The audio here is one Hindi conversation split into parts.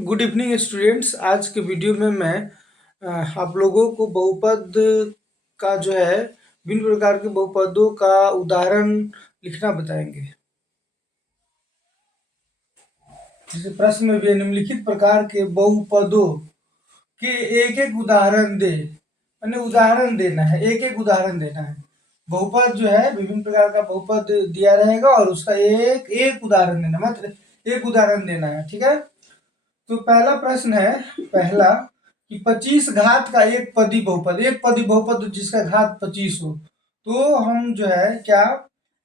Good evening students. आज के वीडियो में मैं आप लोगों को बहुपद का जो है विभिन्न प्रकार के बहुपदों का उदाहरण लिखना बताएंगे। जैसे प्रश्न में भी है, निम्नलिखित प्रकार के बहुपदों के एक एक उदाहरण दे, यानी उदाहरण देना है, एक एक उदाहरण देना है। बहुपद जो है विभिन्न प्रकार का बहुपद दिया रहेगा और उसका एक एक उदाहरण देना, मतलब एक उदाहरण देना है। ठीक है, तो पहला प्रश्न है पहला कि 25 घात का एक पदी बहुपद, एक पदी बहुपद जिसका घात 25 हो, तो हम जो है क्या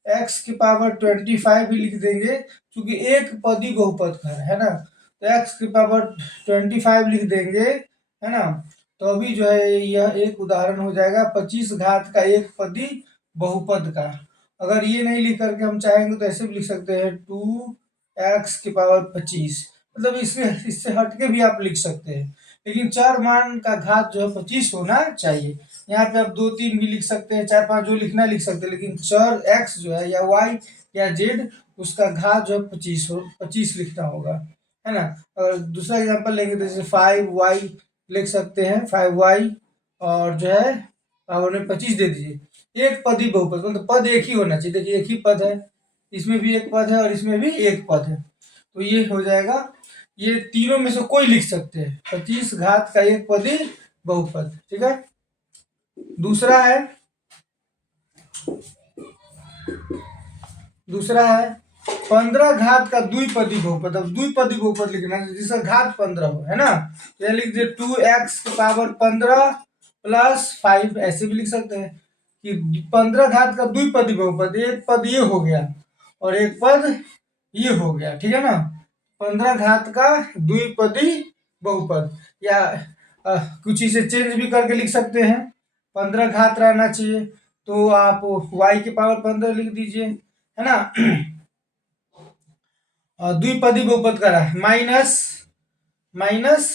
x की पावर 25 भी लिख देंगे, क्योंकि एक पदी बहुपद का है ना, तो x की पावर 25 लिख देंगे, है ना। तो अभी जो है यह एक उदाहरण हो जाएगा 25 घात का एक पदी बहुपद का। अगर ये नहीं लिख करके हम चाहेंगे तो ऐसे भी लिख सकते हैं 2x की पावर 25, मतलब इससे हटके भी आप लिख सकते हैं, लेकिन चर मान का घात जो है 25 होना चाहिए। यहाँ पे आप 2 3 भी लिख सकते हैं, 4 5 जो लिखना लिख सकते हैं, लेकिन चर x जो है या y या z उसका घात जो है 25 लिखना होगा, है ना। और दूसरा एग्जांपल लेंगे तो जैसे 5y लिख सकते हैं, 5y और जो है पावर में 25 दे दीजिए। एक पदी बहुपद मतलब पद एक ही होना चाहिए। देखिए एक ही पद है, इसमें भी एक पद है और इसमें भी एक पद है, तो ये हो जाएगा। ये तीनों में से कोई लिख सकते हैं, 25 घात का एक पदी बहुपद। ठीक है, दूसरा है 15 घात का द्विपदी बहुपद। अब द्विपदी बहुपद लिखना है जिसका घात 15 हो, है ना। तो लिख दिए 2x की पावर 15 प्लस 5, ऐसे भी लिख सकते हैं कि 15 घात का द्विपदी बहुपद, एक पद ये हो गया और एक पद ये हो गया, ठीक है ना। 15 घात का द्विपदी बहुपद, या कुछ इसे चेंज भी करके लिख सकते हैं। 15 घात रहना चाहिए तो आप y की पावर 15 लिख दीजिए, है ना। द्विपदी बहुपद का है माइनस माइनस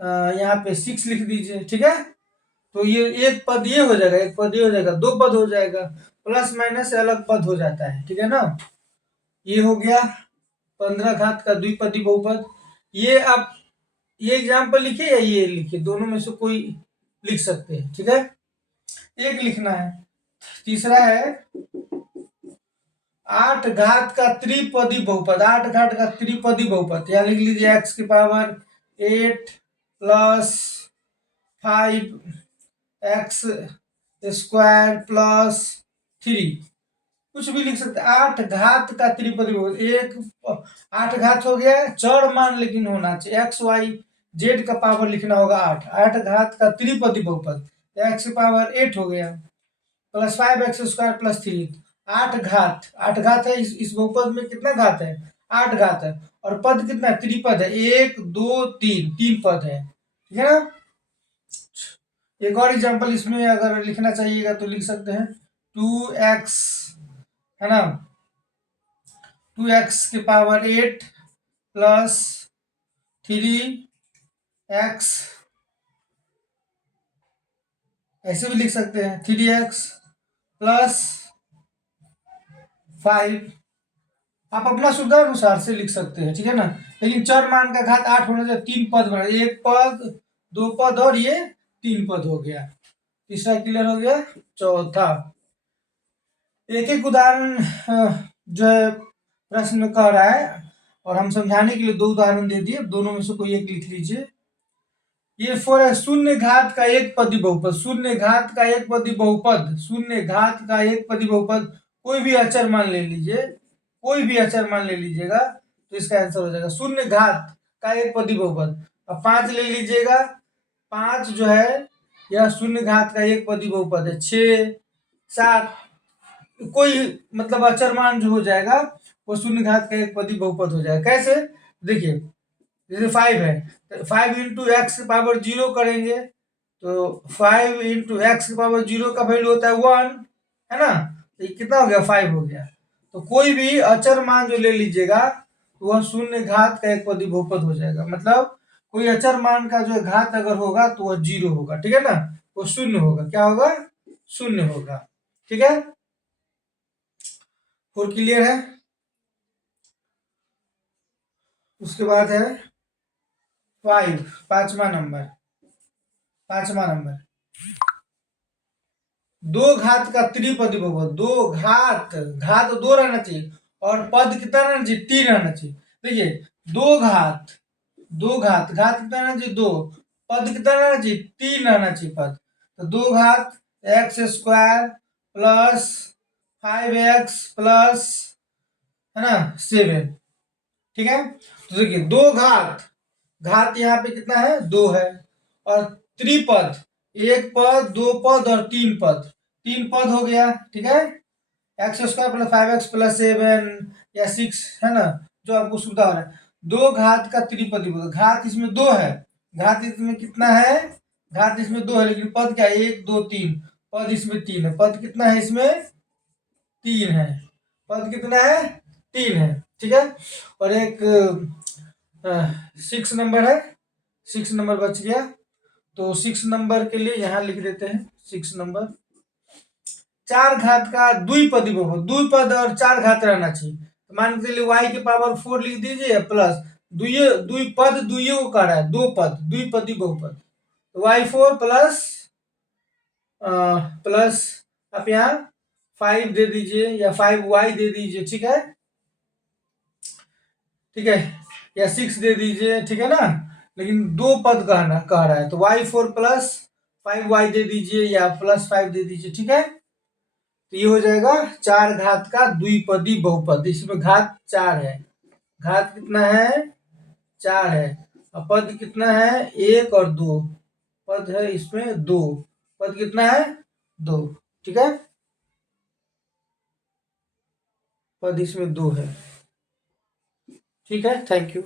यहाँ पे 6 लिख दीजिए, ठीक है। तो ये एक पद ये हो जाएगा, एक पद ये हो जाएगा, दो पद हो जाएगा, प्लस माइनस से अलग पद हो जाता है, ठीक है ना। ये हो गया 15 घात का द्विपदी बहुपद। ये आप ये एग्जाम्पल लिखिए या ये लिखिए, दोनों में से कोई लिख सकते हैं, ठीक है, एक लिखना है। तीसरा है 8 घात का त्रिपदी बहुपद, 8 घात का त्रिपदी बहुपद, यहाँ लिख लीजिए x की power 8 plus 5x square plus 3, कुछ भी लिख सकते हैं। 8 घात का त्रिपदी बहुपद, एक 8 घात हो गया, चर मान लेकिन होना चाहिए, x y z का पावर लिखना होगा 8, 8 घात का त्रिपदी बहुपद, x की पावर 8 हो गया प्लस 5x स्क्वायर प्लस 3। 8 घात है, इस बहुपद में कितना घात है, 8 घात है, और पद कितना है, त्रिपद है, 1 2 3, 3 पद है, ठीक है ना। एक और एग्जांपल इसमें अगर लिखना चाहिएगा तो लिख सकते हैं 2x, है ना, 2x की पावर 8 प्लस 3x, ऐसे भी लिख सकते हैं 3x प्लस 5, आप अपना सुविधा अनुसार से लिख सकते हैं, ठीक है ना। लेकिन चर मान का घात 8 होना चाहिए, 3 पद बना, एक पद, 2 पद और ये 3 पद हो गया। तीसरा क्लियर हो गया। चौथा एक एक उदाहरण जो है प्रश्न में कह रहा है और हम समझाने के लिए 2 उदाहरण दे दिए, दोनों में से कोई एक लिख लीजिए। ये फॉर शून्य घात का एक पदी बहुपद, शून्य घात का एक पदी बहुपद, शून्य घात का एक पदी बहुपद, कोई भी अचर मान ले लीजिए, कोई भी अचर मान ले लीजिएगा तो इसका आंसर हो जाएगा शून्य घात का एक पदी बहुपद। अब 5 ले लीजिएगा, 5 जो है यह शून्य घात का एक पदी बहुपद है। 6 7 कोई मतलब अचर मान जो हो जाएगा वो शून्य घात का एक पदी बहुपद हो जाएगा। कैसे, देखिए जैसे 5 है, 5 इंटू एक्स की पावर 0 करेंगे तो 5 इंटू एक्स की पावर 0 का वैल्यू होता है 1, है ना। तो ये कितना हो गया, 5 हो गया। तो कोई भी अचर मान जो ले लीजिएगा तो वह शून्य घात का एक पदी बहुपद हो जाएगा। मतलब कोई अचर मान का जो घात अगर होगा तो वह 0 होगा, ठीक है ना, वो शून्य होगा, क्या होगा, शून्य होगा, ठीक है। और क्लियर है। उसके बाद है 5, पांचवा नंबर। दो घात का त्रिपदी बहुपद, दो घात, घात दो रहना चाहिए और पद कितना रहना चाहिए, 3 रहना चाहिए। देखिए दो घात, घात कितना रहना चाहिए, 2, पद कितना रहना चाहिए, 3 रहना चाहिए पद। तो दो घात x square plus 5x plus, है ना, 7। ठीक है, तो देखिए दो घात, घात यहाँ पे कितना है, 2 है, और त्रिपद, एक पद, दो पद और तीन पद, तीन पद हो गया। ठीक है, x square plus 5x plus 7 या 6, है ना, जो आपको सुविधा हो रहा है। दो घात का त्रिपदी बोलते, घात इसमें 2 है, घात इसमें कितना है, घात इसमें 2 है, लेकिन पद क्या है, 1 2 3, पद इसमें 3 है, पद कितना है इसमें, 3 है, पद कितना है, 3 है। ठीक है, और एक 6 नंबर है, 6 नंबर बच गया, तो 6 नंबर के लिए यहां लिख देते हैं 6 नंबर। चार घात का द्विपदी बहुपद, द्विपद और चार घात रहना चाहिए। तो मान के चलिए y की पावर 4 लिख दीजिए प्लस द्विपद, द्वियो को कह रहा है, दो पद, द्विपदी बहुपद, तो y4 प्लस प्लस आप यहाँ 5 दे दीजिए या 5y दे दीजिए। ठीक है, ठीक है, या 6 दे दीजिए। ठीक है ना, लेकिन दो पद कह रहा है, तो y4 प्लस 5y दे दीजिए या प्लस 5 दे दीजिए। ठीक है, तो ये हो जाएगा चार घात का द्विपदी बहुपद, इसमें घात 4 है, घात कितना है, 4 है, और पद कितना है, 1 और 2, पद है इसमें 2, पद कितना है, 2। ठीक है, पद इसमें 2 है। ठीक है, थैंक यू।